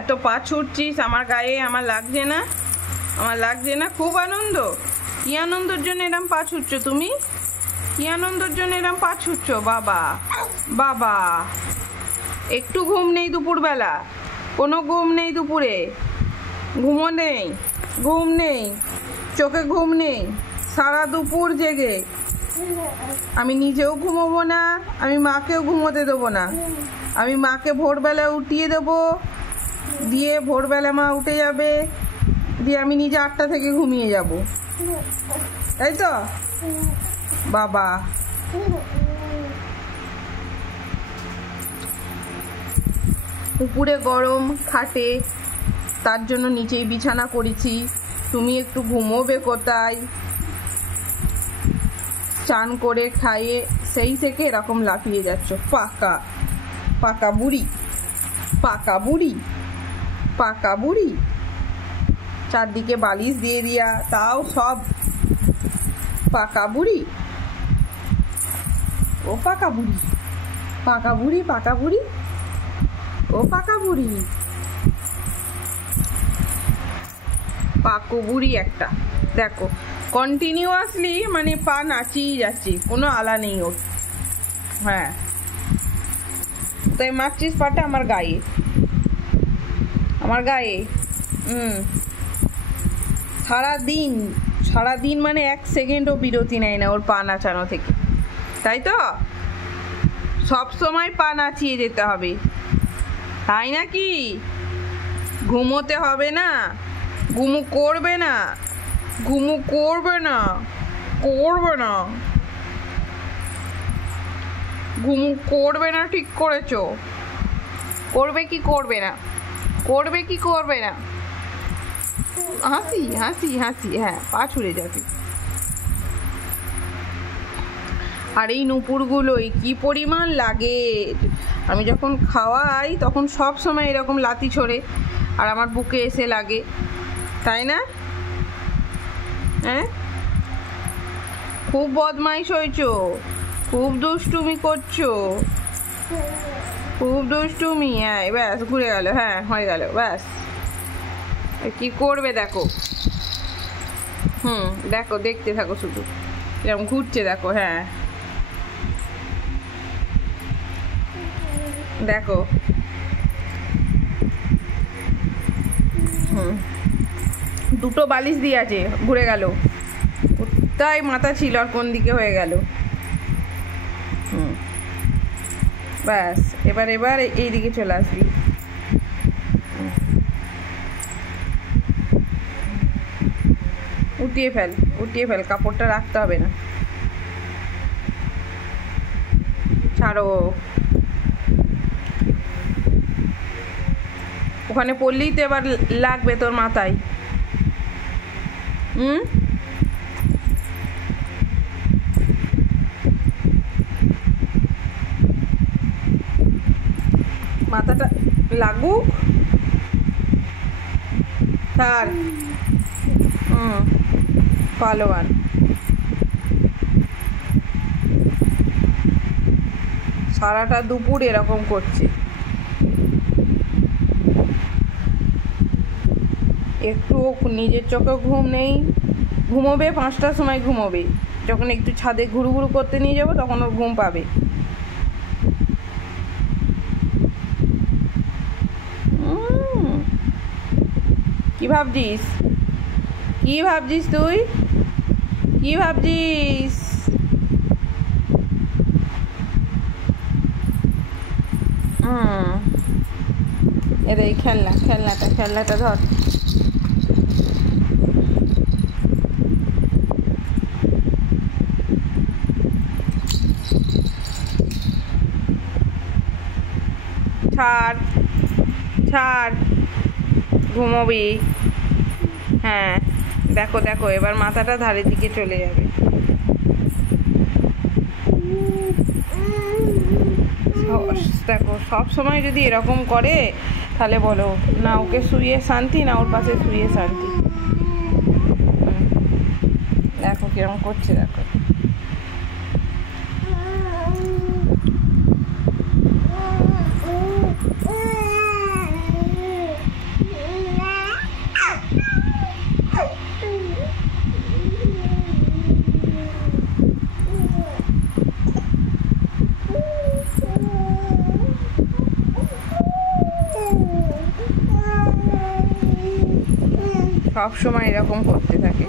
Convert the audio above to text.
এত পা ছুটছিস আমার গায়ে, আমার লাগছে না? আমার লাগছে না? খুব আনন্দ। কি আনন্দের জন্য এরম পা ছুটছো তুমি? কি আনন্দের জন্য এরম পা ছুটছো? বাবা বাবা, একটু ঘুম নেই দুপুরবেলা? কোনো ঘুম নেই দুপুরে? ঘুমো নেই? ঘুম নেই? চোখে ঘুম নেই? সারা দুপুর জেগে? আমি নিজেও ঘুমোবো না, আমি মাকেও ঘুমোতে দেবো না। আমি মাকে ভোরবেলা উঠিয়ে দেবো, দিয়ে ভোরবেলা মা উঠে যাবে, দিয়ে আমি নিজে 8টা থেকে ঘুমিয়ে যাব, তাই তো? বাবা, উপরে গরম খাটে, তার জন্য নিচেই বিছানা করেছি। তুমি একটু ঘুমোবে কোথায়? চান করে খাইয়ে সেই থেকে এরকম লাফিয়ে যাচ্ছ। পাকা পাকা বুড়ি, পাকা বুড়ি, পাকা বুড়ি। চারদিকে বালিশ দিয়ে দিয়া, তাও সব পাকা বুড়ি। ও পাকা বুড়ি, পাকা বুড়ি, পাকা বুড়ি, ও পাকা বুড়ি, পাকো বুড়ি একটা। দেখো কন্টিনিউয়াসলি মানে পা নাচিয়ে যাচ্ছে, কোনো আলা নেই ওর। হ্যাঁ, তাই মারছিস পাটা আমার গায়ে, আমার গায়ে। সারাদিন সারাদিন মানে 1 সেকেন্ডও বিরতি নেয় না ওর পা নাচানো থেকে, তাই তো? সব সময় পা নাচিয়ে যেতে হবে, তাই নাকি? ঘুমোতে হবে না? ঘুমু করবে না? ঘুমু করবে না? করবে না? ঘুমু করবে না, ঠিক করেছো? করবে কি করবে না? করবে কি করবে না? হাসি হাসি হাসি, হ্যাঁ, পা ছুড়ে যাবে। আর এই নুপুরগুলোই কি পরিমাণ লাগে! আমি যখন খাওয়াই তখন সব সময় এরকম লাথি ছোড়ে আর আমার বুকে এসে লাগে, তাই না? হ্যাঁ, খুব বদমাইশ হয়েছো, খুব দুষ্টুমি করছো, খুব দুষ্টুমি। হ্যাঁ, ব্যাস ঘুরে গেল, হ্যাঁ হয়ে গেল, ব্যাস। কি করবে দেখো, দেখো, দেখতে থাকো শুধু এরকম ঘুরছে, দেখো। হ্যাঁ, দেখো। দুটো বালিশ দিয়ে আছে, ঘুরে গেল। কোথায় মাথা ছিল আর কোন দিকে হয়ে গেল। ব্যাস, এবার এই দিকে চলে আসবি। উঠিয়ে ফেল, উঠিয়ে ফেল, কাপড়টা রাখতে হবে না। ছাড়ো, ওখানে পড়লেই তো এবার লাগবে তোর মাথায়। মাথাটা লাগুক, ছাড়। পালোয়ান। সারাটা দুপুর এরকম করছে। একটু নিজের চোখে ঘুম নেই। ঘুমোবে 5টার সময় ঘুমোবে, যখন একটু ছাদে ঘুরু ঘুরু করতে নিয়ে যাবো তখন ওর ঘুম পাবে। কি ভাবছিস? কি ভাবছিস তুই? কি ভাবছিস? এর এই খেলনাটা ধর। ছাড়, ছাড়, ঘুমোবি। হ্যাঁ, দেখো দেখো, এবার মাথাটা ধারের দিকে চলে যাবে। দেখো, সব সময় যদি এরকম করে তাহলে বলো, না ওকে শুয়ে শান্তি, না ওর পাশে শুয়ে শান্তি। দেখো কিরকম করছে, দেখো। সব সময় এরকম করতে থাকে।